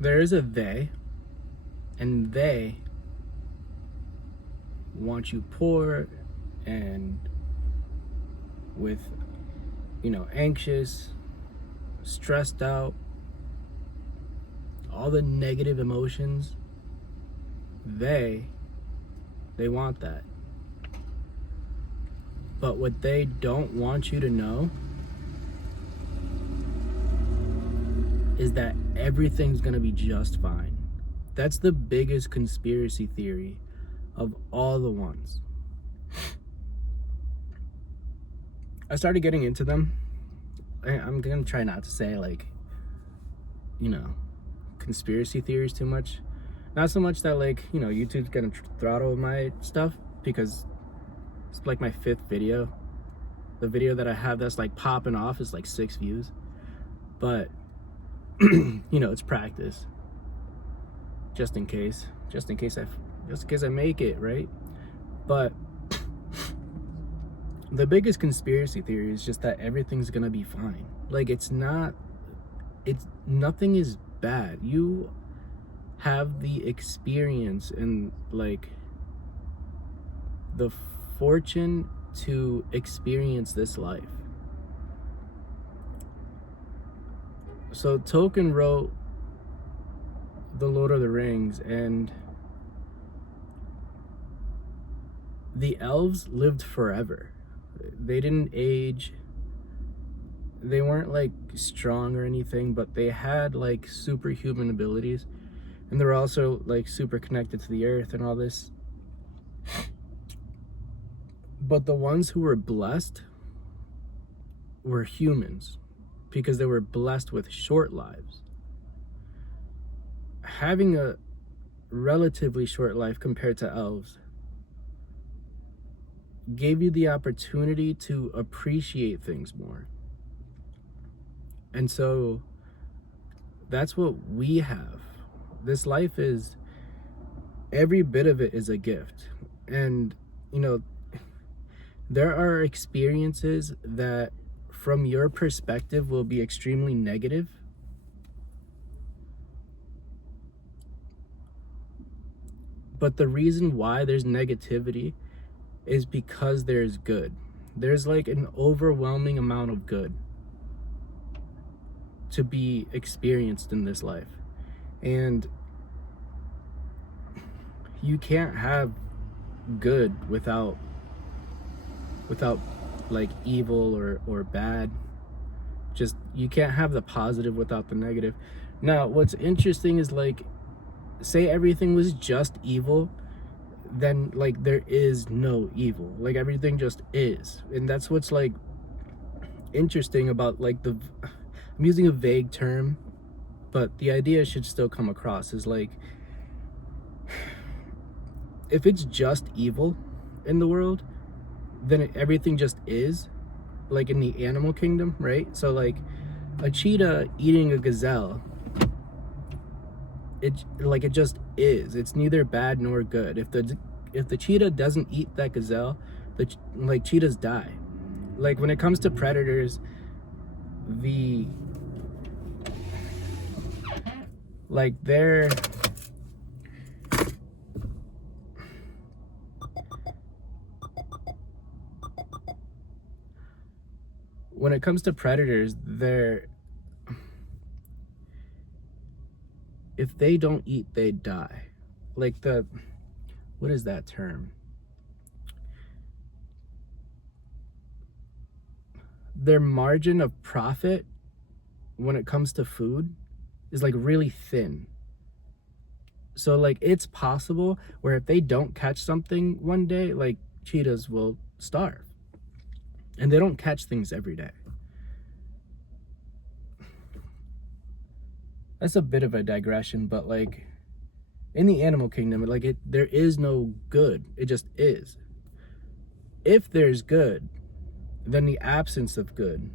there is a they, and they want you poor and with, anxious, stressed out, all the negative emotions. They want that. But what they don't want you to know is that everything's gonna be just fine. That's the biggest conspiracy theory of all the ones. I started getting into them. I'm gonna try not to say conspiracy theories too much. Not so much that YouTube's gonna throttle my stuff, because it's like my 5th video. The video that I have that's like popping off is like 6 views. But it's practice. Just in case I make it, right? But the biggest conspiracy theory is just that everything's gonna be fine. Like, nothing is bad. You have the experience and the fortune to experience this life. So Tolkien wrote The Lord of the Rings, and the elves lived forever. They didn't age. They weren't strong or anything, but they had superhuman abilities, and they were also super connected to the earth and all this. But the ones who were blessed were humans, because they were blessed with short lives. Having a relatively short life compared to elves gave you the opportunity to appreciate things more. And so that's what we have. This life is, every bit of it is a gift. And, there are experiences that from your perspective will be extremely negative. But the reason why there's negativity is because there's good. There's an overwhelming amount of good to be experienced in this life. And you can't have good without evil or bad. Just, you can't have the positive without the negative. Now, what's interesting is say everything was just evil, then there is no evil. Everything just is. And that's what's interesting about I'm using a vague term, but the idea should still come across is if it's just evil in the world, then everything just is, in the animal kingdom, right? So a cheetah eating a gazelle, it just is. It's neither bad nor good. If the cheetah doesn't eat that gazelle, cheetahs die. When it comes to predators, they're when it comes to predators, if they don't eat, they die. What is that term? Their margin of profit when it comes to food is really thin. So it's possible where if they don't catch something one day, cheetahs will starve. And they don't catch things every day. That's a bit of a digression, but in the animal kingdom, there is no good. It just is. If there's good, then the absence of good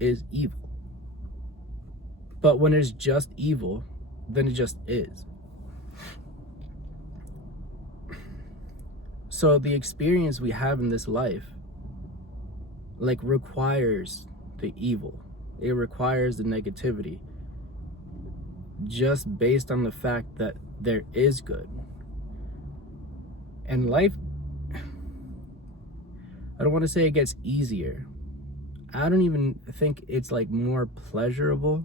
is evil. But when there's just evil, then it just is. So the experience we have in this life requires the evil. It requires the negativity. just based on the fact that there is good. And life, I don't want to say it gets easier. I don't even think it's like more pleasurable.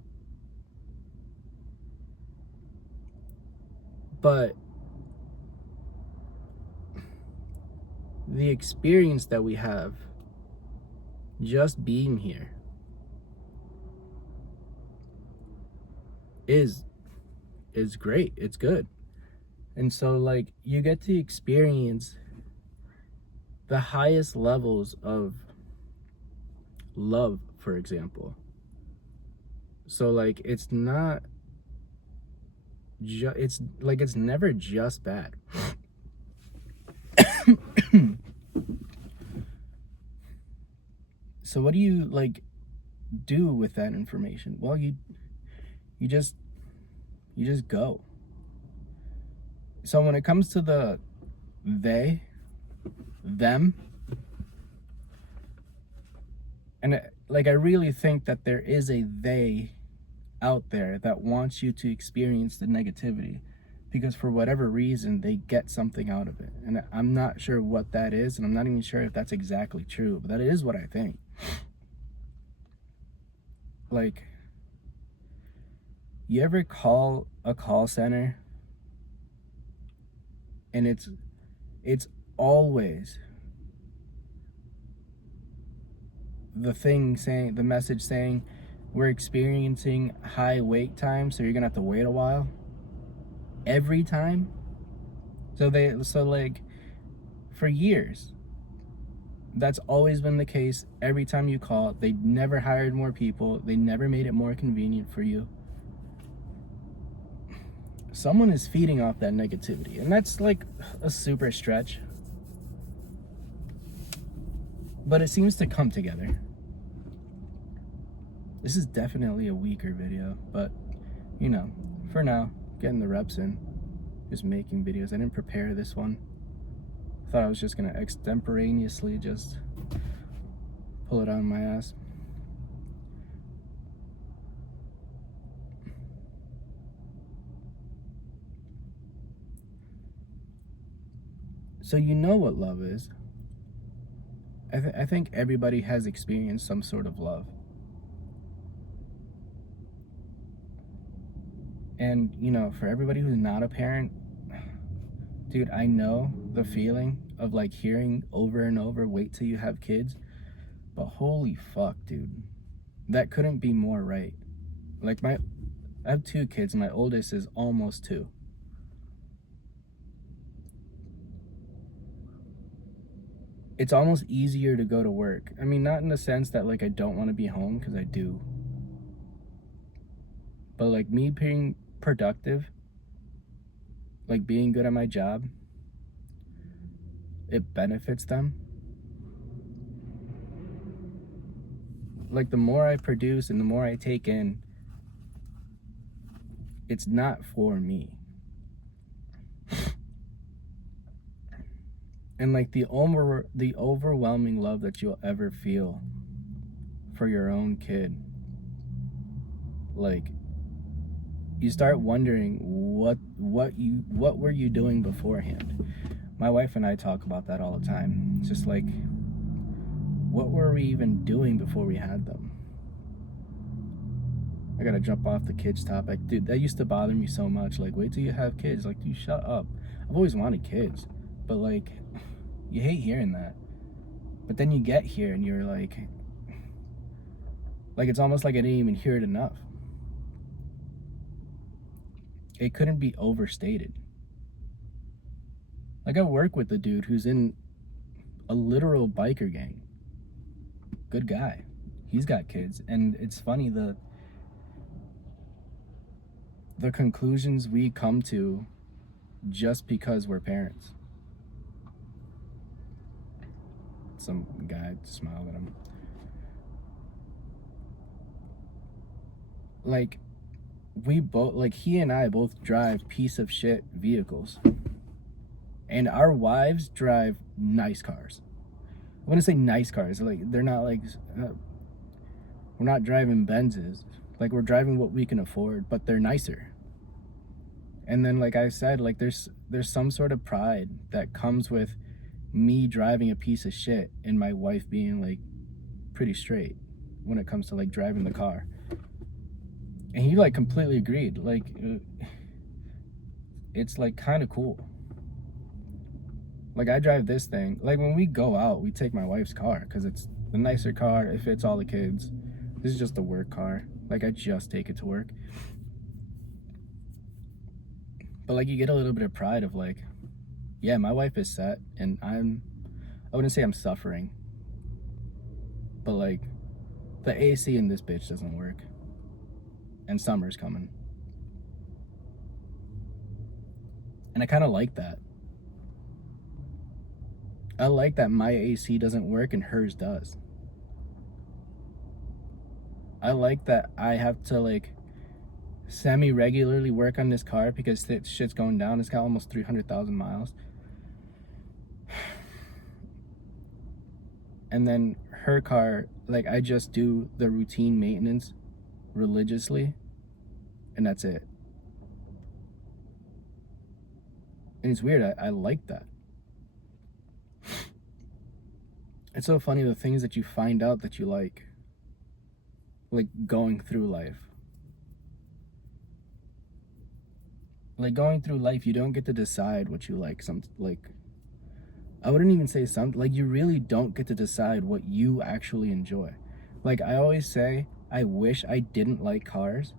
But the experience that we have just being here is great. It's good. And so like you get to experience the highest levels of love, for example. So like it's not it's like it's never just bad. So what do you like do with that information? Well, you just go. So when it comes to the they, them, and like I really think that there is a they out there that wants you to experience the negativity because for whatever reason they get something out of it. And I'm not sure what that is, and I'm not even sure if that's exactly true, but that is what I think. Like, you ever call a call center and it's always the message saying we're experiencing high wait time, so you're gonna have to wait a while every time? So like for years that's always been the case. Every time you call, they never hired more people, they never made it more convenient for you. Someone is feeding off that negativity, and that's like a super stretch, but it seems to come together. This is definitely a weaker video, but you know, for now, getting the reps in, just making videos. I didn't prepare this one. I thought I was just gonna extemporaneously just pull it out of my ass. So you know what love is. I think everybody has experienced some sort of love. And, you know, for everybody who's not a parent, dude, I know the feeling of like hearing over and over, wait till you have kids. But holy fuck, dude. That couldn't be more right. Like I have 2 kids, and my oldest is almost 2. It's almost easier to go to work. I mean, not in the sense that like I don't want to be home, because I do. But like me being productive, like being good at my job, it benefits them. Like the more I produce and the more I take in, it's not for me. And like the overwhelming love that you'll ever feel for your own kid, like you start wondering what were you doing beforehand. My wife and I talk about that all the time. It's just like, what were we even doing before we had them? I gotta jump off the kids topic. Dude, that used to bother me so much. Like, wait till you have kids. Like, dude, shut up. I've always wanted kids, but like, you hate hearing that. But then you get here and you're like it's almost like I didn't even hear it enough. It couldn't be overstated. Like, I work with a dude who's in a literal biker gang. Good guy. He's got kids, and it's funny the conclusions we come to just because we're parents. Some guy smiled at him. Like, we both, like, he and I both drive piece of shit vehicles, and our wives drive nice cars. I wouldn't say nice cars, like they're not like we're not driving Benzes. Like, we're driving what we can afford, but they're nicer. And then, like I said, like there's some sort of pride that comes with me driving a piece of shit and my wife being like pretty straight when it comes to like driving the car. And he like completely agreed. Like it's like kind of cool. Like I drive this thing. Like when we go out, we take my wife's car because it's the nicer car. It fits all the kids. This is just the work car. Like I just take it to work. But like you get a little bit of pride of like, yeah, my wife is set and I wouldn't say I'm suffering. But like the AC in this bitch doesn't work. And summer's coming. And I kind of like that. I like that my AC doesn't work and hers does. I like that I have to like semi-regularly work on this car because shit's going down. It's got almost 300,000 miles. And then her car, like I just do the routine maintenance religiously and that's it. And it's weird, I like that. It's so funny the things that you find out that you like going through life. Like going through life, you don't get to decide what you like. I wouldn't even say like you really don't get to decide what you actually enjoy. Like I always say, I wish I didn't like cars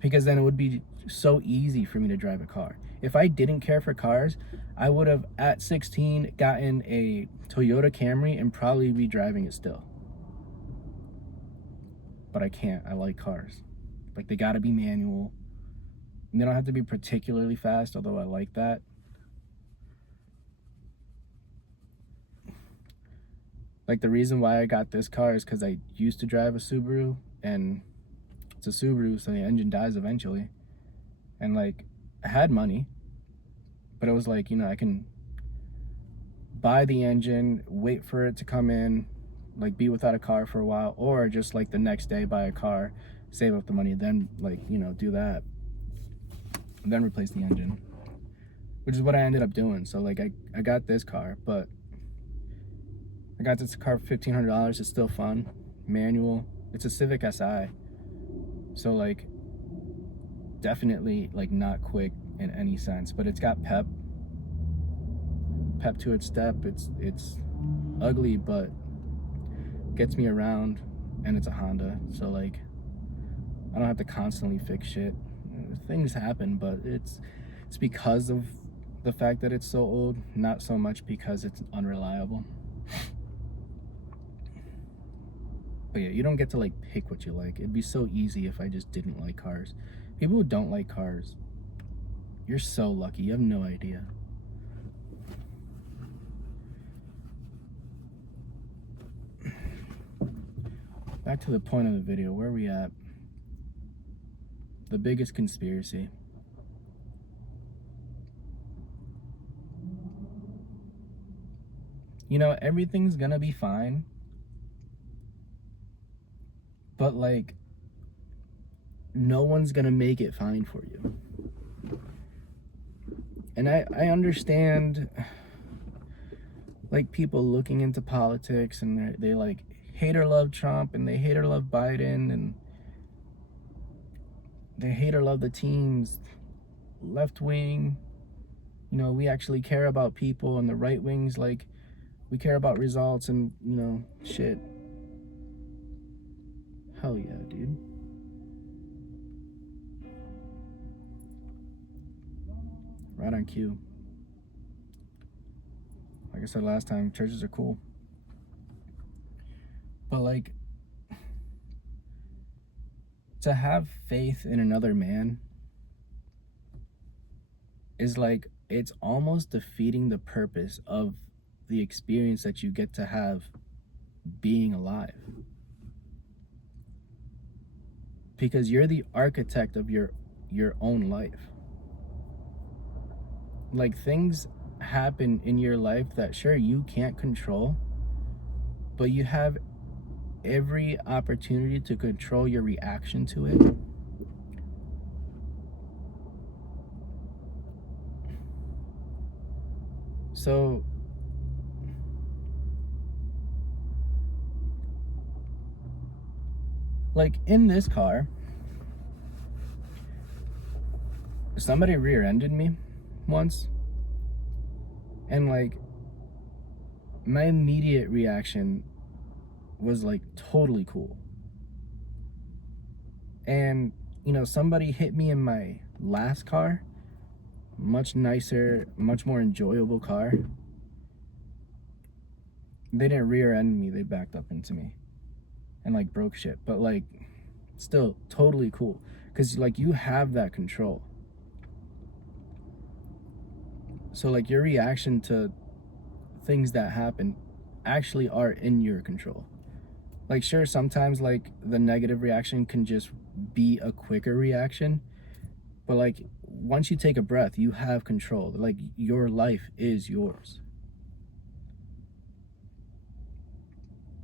because then it would be so easy for me to drive a car. If I didn't care for cars, I would have at 16 gotten a Toyota Camry and probably be driving it still. But I can't. I like cars. Like they gotta be manual. And they don't have to be particularly fast, although I like that. Like the reason why I got this car is because I used to drive a Subaru and it's a Subaru, so the engine dies eventually. And like I had money, but it was like, you know, I can buy the engine, wait for it to come in, like be without a car for a while, or just like the next day buy a car, save up the money, then like, you know, do that, and then replace the engine, which is what I ended up doing. So like I got this car, but I got this car for $1,500. It's still fun, manual. It's a Civic Si, so like definitely like not quick in any sense, but it's got pep to its step. It's ugly, but gets me around, and it's a Honda, so like I don't have to constantly fix shit. Things happen, but it's because of the fact that it's so old, not so much because it's unreliable. But yeah, you don't get to like pick what you like. It'd be so easy if I just didn't like cars. People who don't like cars, you're so lucky. You have no idea. Back to the point of the video, where are we at? The biggest conspiracy. You know, everything's gonna be fine, but like no one's gonna make it fine for you. And I understand like people looking into politics and they like hate or love Trump and they hate or love Biden and they hate or love the teams, left wing. You know, we actually care about people, and the right wing's like we care about results and, you know, shit. Hell yeah, dude. Right on cue. Like I said last time, churches are cool. But like, to have faith in another man is like, it's almost defeating the purpose of the experience that you get to have being alive. Because you're the architect of your own life. Like things happen in your life that sure you can't control, but you have every opportunity to control your reaction to it. So like in this car, somebody rear-ended me once, and like my immediate reaction was like totally cool. And you know, somebody hit me in my last car, much nicer, much more enjoyable car. They didn't rear end me, they backed up into me and like broke shit, but like still totally cool, because like you have that control. So like your reaction to things that happen actually are in your control. Like sure, sometimes like the negative reaction can just be a quicker reaction, but like once you take a breath, you have control. Like your life is yours,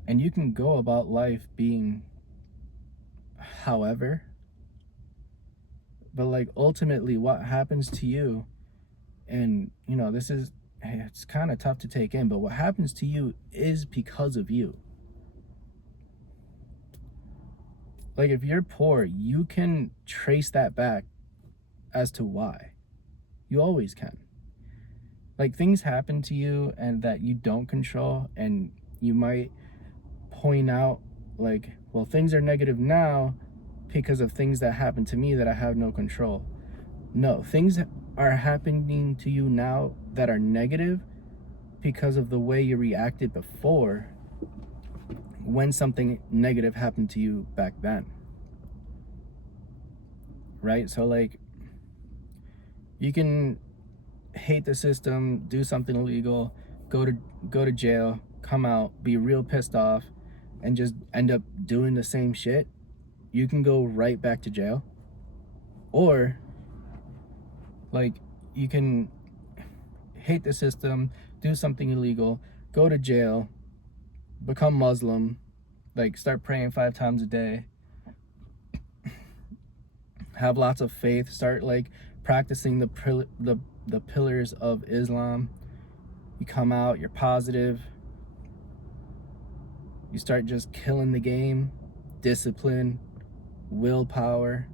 and you can go about life being however, but like ultimately what happens to you, and you know, this is, it's kind of tough to take in, but what happens to you is because of you. Like if you're poor, you can trace that back as to why. You always can. Like things happen to you and that you don't control, and you might point out like, well, things are negative now because of things that happened to me that I have no control. No, things are happening to you now that are negative because of the way you reacted before when something negative happened to you back then. Right? So like you can hate the system, do something illegal, go to jail, come out, be real pissed off, and just end up doing the same shit. You can go right back to jail. Or like you can hate the system, do something illegal, go to jail, become Muslim, like start praying 5 times a day, have lots of faith, start like practicing the pillars of Islam. You come out, you're positive, you start just killing the game, discipline, willpower.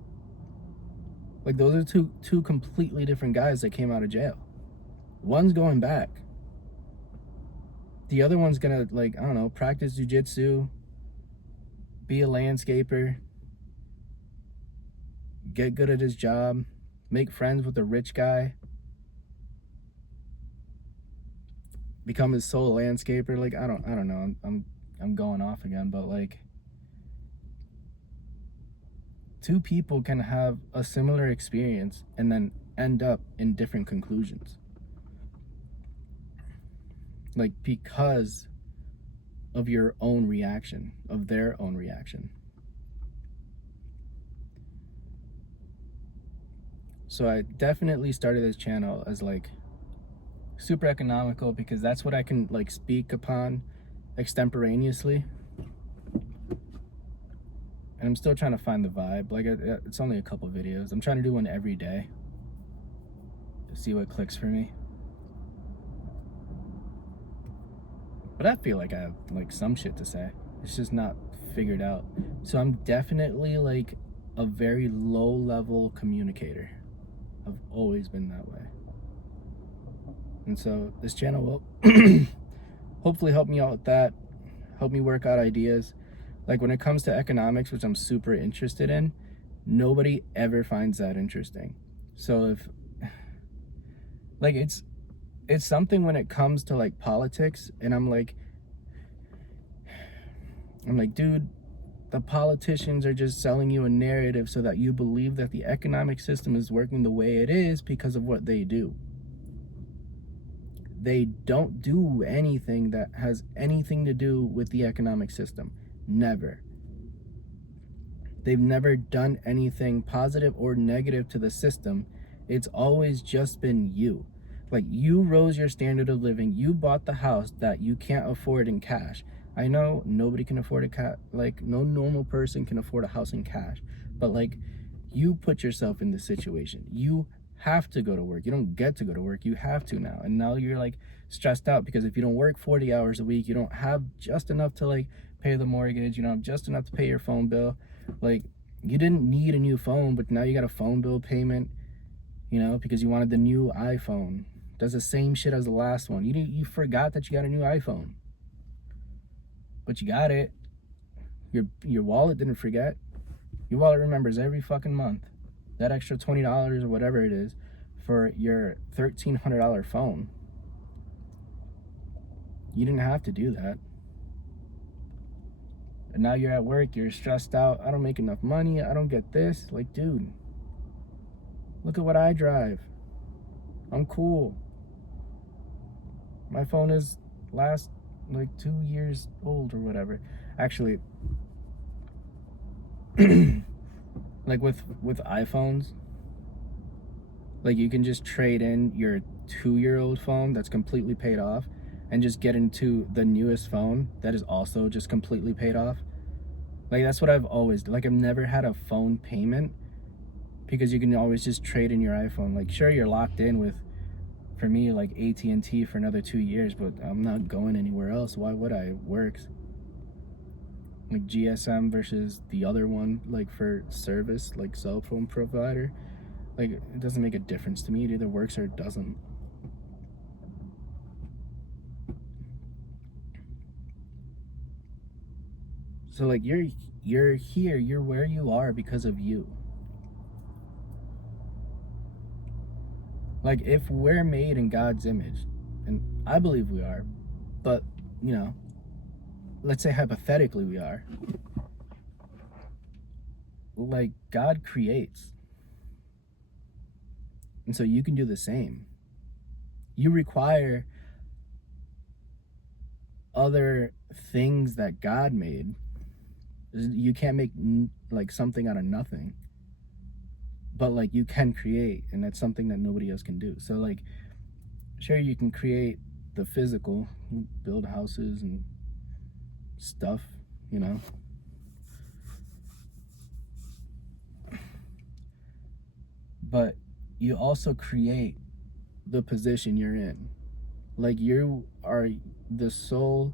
Like those are two completely different guys that came out of jail. One's going back. The other one's gonna, like, I don't know, practice jujitsu, be a landscaper, get good at his job, make friends with a rich guy, become his sole landscaper. Like I don't know. I'm going off again, but like 2 people can have a similar experience and then end up in different conclusions. Like because of your own reaction, of their own reaction. So I definitely started this channel as like super economical because that's what I can like speak upon extemporaneously. And I'm still trying to find the vibe. Like it's only a couple videos. I'm trying to do one every day to see what clicks for me. But I feel like I have like some shit to say. It's just not figured out. So I'm definitely like a very low level communicator. I've always been that way. And so this channel will hopefully help me out with that, help me work out ideas. Like when it comes to economics, which I'm super interested in, nobody ever finds that interesting. So if like it's something when it comes to like politics, and I'm like, dude, the politicians are just selling you a narrative so that you believe that the economic system is working the way it is because of what they do. They don't do anything that has anything to do with the economic system. Never. They've never done anything positive or negative to the system. It's always just been you. Like you rose your standard of living. You bought the house that you can't afford in cash. I know nobody can afford like no normal person can afford a house in cash, but like you put yourself in this situation. You have to go to work. You don't get to go to work. You have to now. And now you're like stressed out because if you don't work 40 hours a week, you don't have just enough to like pay the mortgage, you don't have just enough to pay your phone bill. Like, you didn't need a new phone, but now you got a phone bill payment, you know, because you wanted the new iPhone. Does the same shit as the last one. You forgot that you got a new iPhone, but you got it. Your wallet didn't forget. Your wallet remembers every fucking month that extra $20 or whatever it is for your $1,300 phone. You didn't have to do that. And now you're at work, you're stressed out. I don't make enough money. I don't get this. Like, dude, look at what I drive. I'm cool. My phone is last like 2 years old or whatever. Actually, like with iPhones, like you can just trade in your 2-year-old phone that's completely paid off and just get into the newest phone that is also just completely paid off. Like, that's what I've always, like, I've never had a phone payment because you can always just trade in your iPhone. Like, sure, you're locked in with, for me, like AT&T for another 2 years, but I'm not going anywhere else. Why would I? It works. Like GSM versus the other one, like for service, like cell phone provider, like it doesn't make a difference to me. It either works or it doesn't. So like you're here, you're where you are because of you. Like, if we're made in God's image, and I believe we are, but you know, let's say hypothetically we are, like, God creates, and so you can do the same. You require other things that God made. You can't make like something out of nothing, but like you can create, and that's something that nobody else can do. So like, sure, you can create the physical, build houses and stuff, you know, but you also create the position you're in. Like, you are the sole,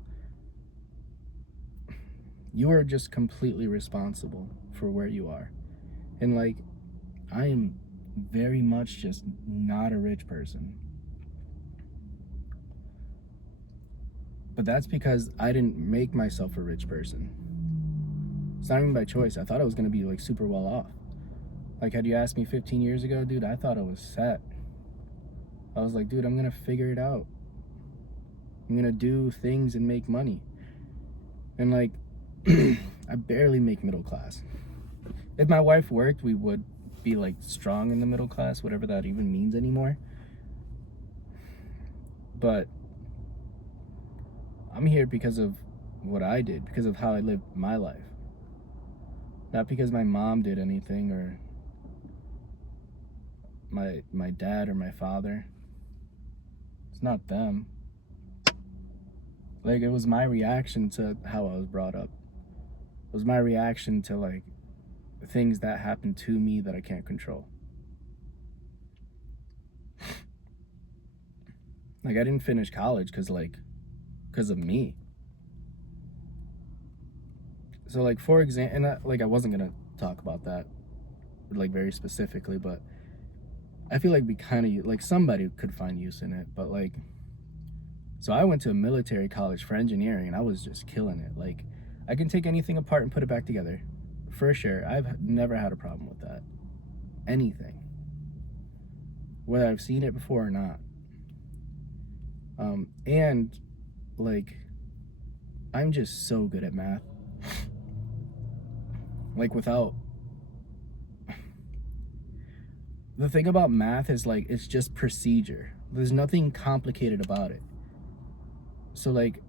you are just completely responsible for where you are. And like, I am very much just not a rich person, but that's because I didn't make myself a rich person. It's not even by choice. I thought I was going to be like super well off. Like, had you asked me 15 years ago, dude, I thought I was set. I was like, dude, I'm going to figure it out. I'm going to do things and make money. And like, I barely make middle class. If my wife worked, we would be like strong in the middle class, whatever that even means anymore. But I'm here because of what I did, because of how I lived my life. Not because my mom did anything, or my dad or my father. It's not them. Like, it was my reaction to how I was brought up. It was my reaction to like things that happened to me that I can't control. Like, I didn't finish college because of me. So like, for example, and I wasn't gonna talk about that like very specifically, but I feel like we kind of, like, somebody could find use in it. But like, so I went to a military college for engineering, and I was just killing it. Like, I can take anything apart and put it back together, for sure. I've never had a problem with that. Anything, whether I've seen it before or not. And like, I'm just so good at math. Like, without, the thing about math is like, it's just procedure. There's nothing complicated about it. So like,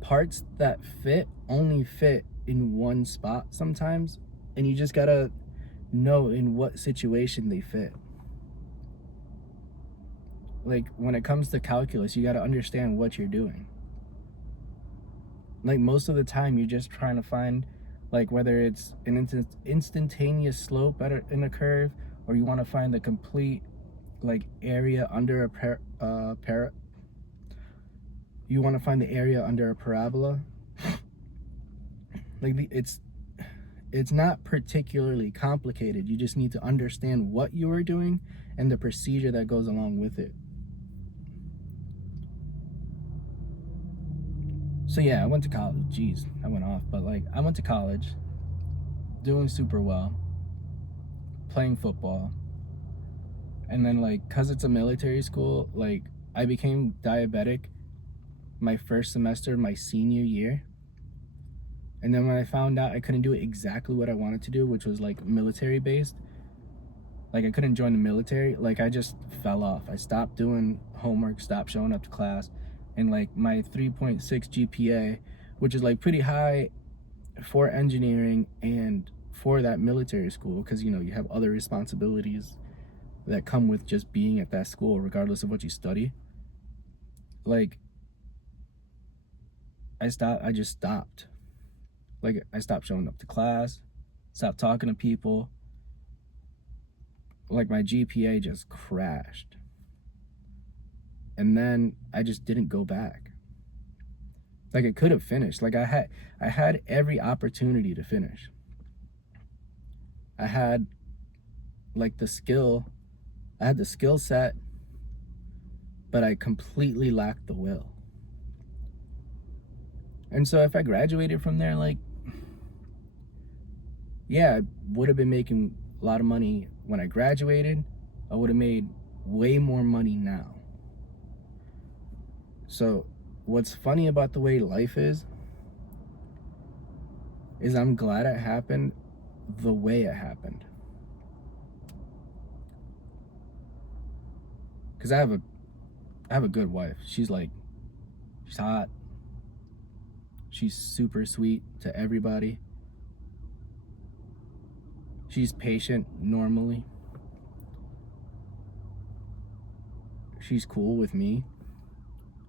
parts that fit only fit in one spot sometimes, and you just gotta know in what situation they fit. Like, when it comes to calculus, you gotta understand what you're doing. Like, most of the time you're just trying to find, like, whether it's an instantaneous slope in a curve, or you want to find the complete like area under a You want to find the area under a parabola. Like it's not particularly complicated. You just need to understand what you are doing and the procedure that goes along with it. So yeah, I went to college. Jeez, I went off, but like I went to college, doing super well, playing football, and then like cause it's a military school, like I became diabetic my first semester, my senior year. And then when I found out I couldn't do exactly what I wanted to do, which was like military based, like I couldn't join the military, like I just fell off. I stopped doing homework, stopped showing up to class, and like my 3.6 GPA, which is like pretty high for engineering and for that military school, because you know you have other responsibilities that come with just being at that school regardless of what you study. Like I just stopped. Like I stopped showing up to class, stopped talking to people. Like my GPA just crashed. And then I just didn't go back. Like it could have finished. Like I had every opportunity to finish. I had like the skill, I had the skill set, but I completely lacked the will. And so if I graduated from there, like, yeah, I would have been making a lot of money when I graduated. I would have made way more money now. So what's funny about the way life is I'm glad it happened the way it happened. Because I have a good wife. She's hot. She's super sweet to everybody. She's patient normally. She's cool with me.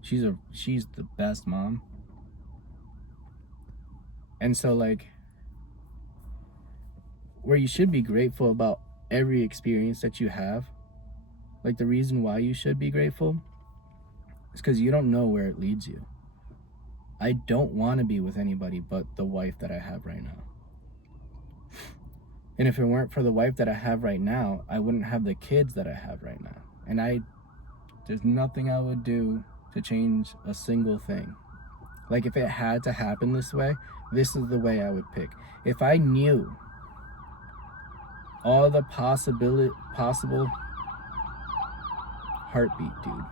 She's the best mom. And so like where you should be grateful about every experience that you have, like the reason why you should be grateful is because you don't know where it leads you. I don't want to be with anybody but the wife that I have right now. And if it weren't for the wife that I have right now, I wouldn't have the kids that I have right now. And there's nothing I would do to change a single thing. Like if it had to happen this way, this is the way I would pick. If I knew all the possible heartbeat, dude.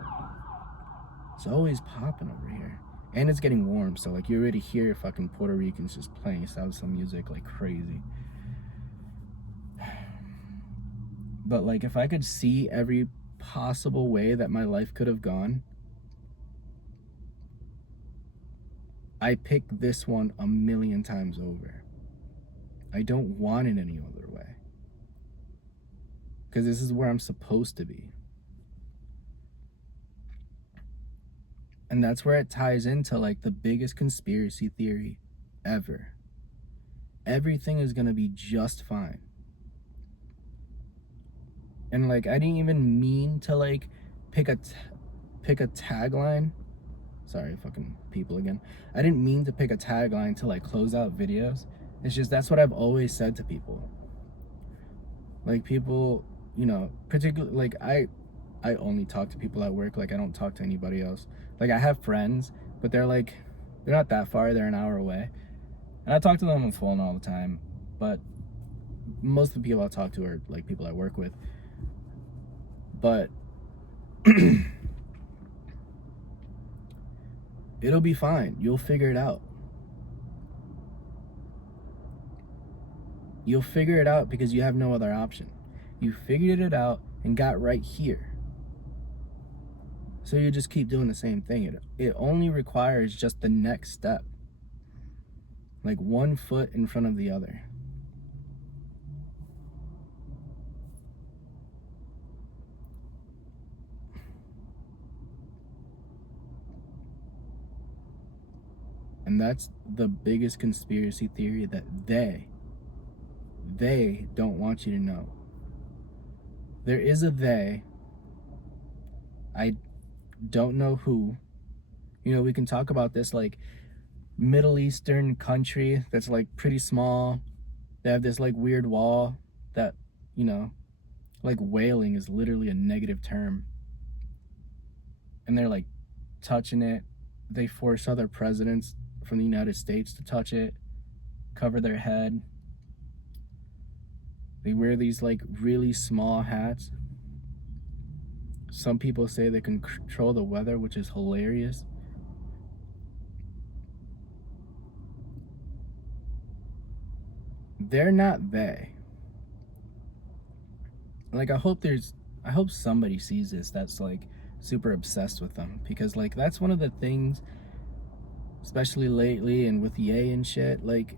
It's always popping over here. And it's getting warm, so like you already hear fucking Puerto Ricans just playing salsa music like crazy. But like if I could see every possible way that my life could have gone, I pick this one a million times over. I don't want it any other way. Because this is where I'm supposed to be. And that's where it ties into like the biggest conspiracy theory ever. Everything is gonna be just fine. And like I didn't even mean to like pick a tagline. Sorry, fucking people again. I didn't mean to pick a tagline to like close out videos. It's just that's what I've always said to people. Like people, you know, particularly like I only talk to people at work. Like I don't talk to anybody else. Like I have friends, but they're not that far. They're an hour away, and I talk to them on the phone all the time. But most of the people I talk to are like people I work with. But it'll be fine. You'll figure it out. You'll figure it out because you have no other option. You figured it out and got right here. So you just keep doing the same thing. It only requires just the next step. Like one foot in front of the other. And that's the biggest conspiracy theory that they don't want you to know. There is a they. I don't know who. You know, we can talk about this like Middle Eastern country that's like pretty small. They have this like weird wall that, you know, like whaling is literally a negative term. And they're like touching it. They force other presidents from the United States to touch it, cover their head. They wear these like really small hats. Some people say they can control the weather, which is hilarious. They're not they. Like I hope somebody sees this that's like super obsessed with them, because like that's one of the things, especially lately and with Ye and shit, like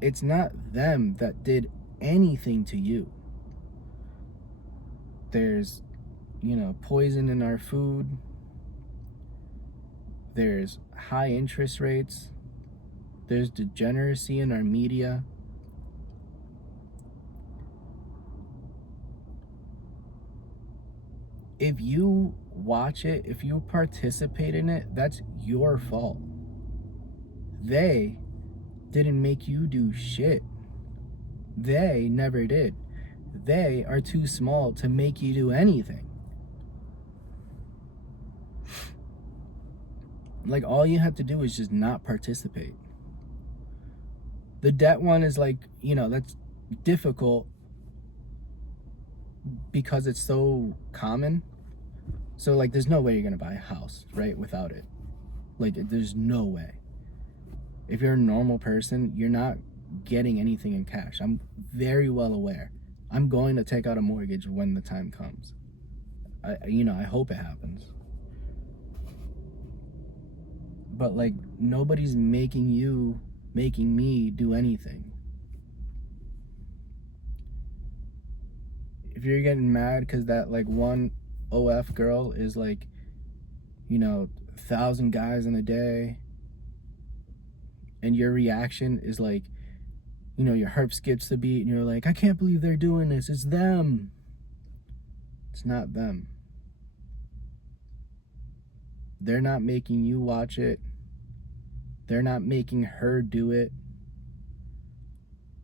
it's not them that did anything to you. There's, you know, poison in our food. There's high interest rates. There's degeneracy in our media. If you watch it, if you participate in it, that's your fault. They didn't make you do shit. They never did. They are too small to make you do anything. Like, all you have to do is just not participate. The debt one is like, you know, that's difficult because it's so common. So like there's no way you're gonna buy a house, right, without it. Like there's no way. If you're a normal person, you're not getting anything in cash. I'm very well aware. I'm going to take out a mortgage when the time comes. I hope it happens. But like nobody's making me do anything. If you're getting mad because that like one OF girl is like, 1,000 guys in a day, and your reaction is like, your heart skips a beat and you're like, I can't believe they're doing this. It's them. It's not them. They're not making you watch it. They're not making her do it.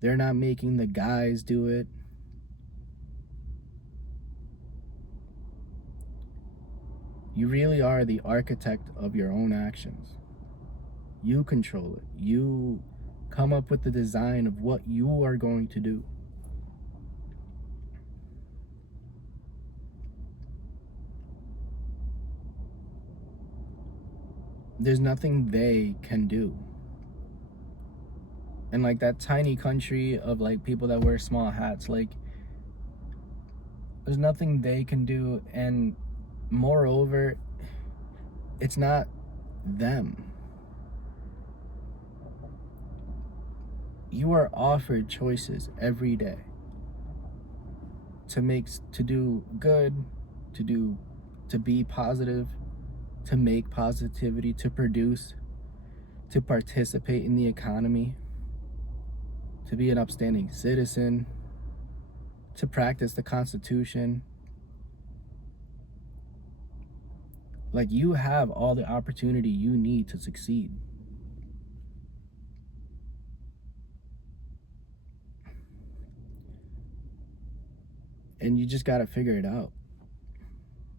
They're not making the guys do it. You really are the architect of your own actions. You control it. You come up with the design of what you are going to do. There's nothing they can do. And like that tiny country of like people that wear small hats, like there's nothing they can do. And moreover, it's not them. You are offered choices every day to do good, to be positive, to make positivity, to produce, to participate in the economy, to be an upstanding citizen, to practice the Constitution. Like, you have all the opportunity you need to succeed. And you just gotta figure it out.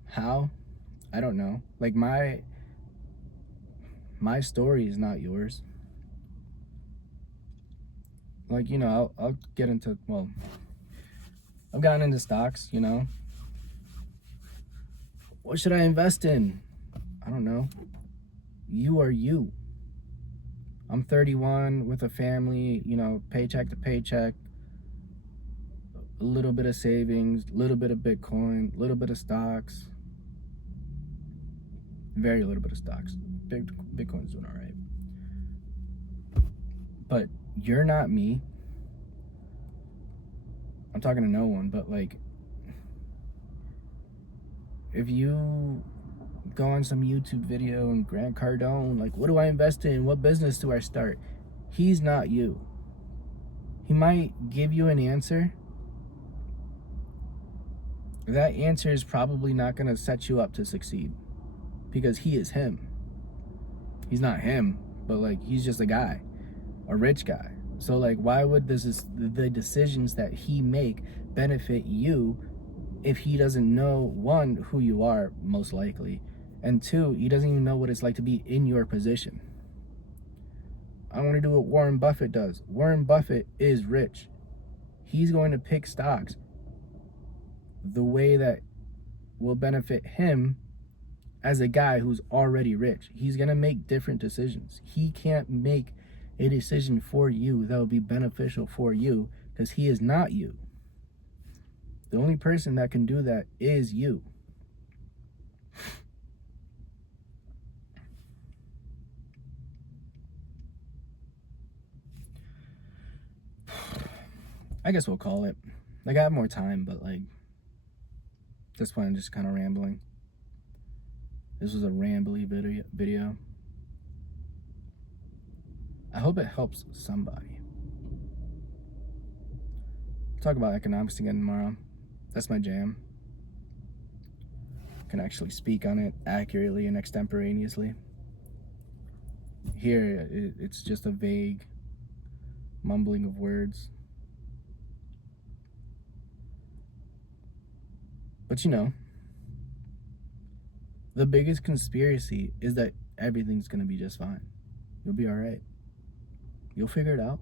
How? I don't know. Like, my story is not yours. Like, I'll get into, well, I've gotten into stocks, What should I invest in? I don't know. You are you. I'm 31 with a family, paycheck to paycheck, a little bit of savings, a little bit of Bitcoin, a little bit of stocks, very little bit of stocks. Bitcoin's doing all right. But you're not me. I'm talking to no one, but like, if you go on some YouTube video and Grant Cardone, like, what do I invest in? What business do I start? He's not you. He might give you an answer, that answer is probably not going to set you up to succeed, because he is him. He's not him, but like he's just a guy, a rich guy. So like, why would the decisions that he make benefit you if he doesn't know, one, who you are, most likely, and two, he doesn't even know what it's like to be in your position? I want to do what Warren Buffett does. Warren Buffett is rich. He's going to pick stocks the way that will benefit him as a guy who's already rich. He's going to make different decisions. He can't make a decision for you that will be beneficial for you, because he is not you. The only person that can do that is you. I guess we'll call it. Like, I have more time, but like, this point I'm just kind of rambling. This was a rambly video. I hope it helps somebody. Talk about economics again tomorrow. That's my jam. I can actually speak on it accurately and extemporaneously. Here, it's just a vague mumbling of words. But you know, the biggest conspiracy is that everything's gonna be just fine. You'll be all right. You'll figure it out.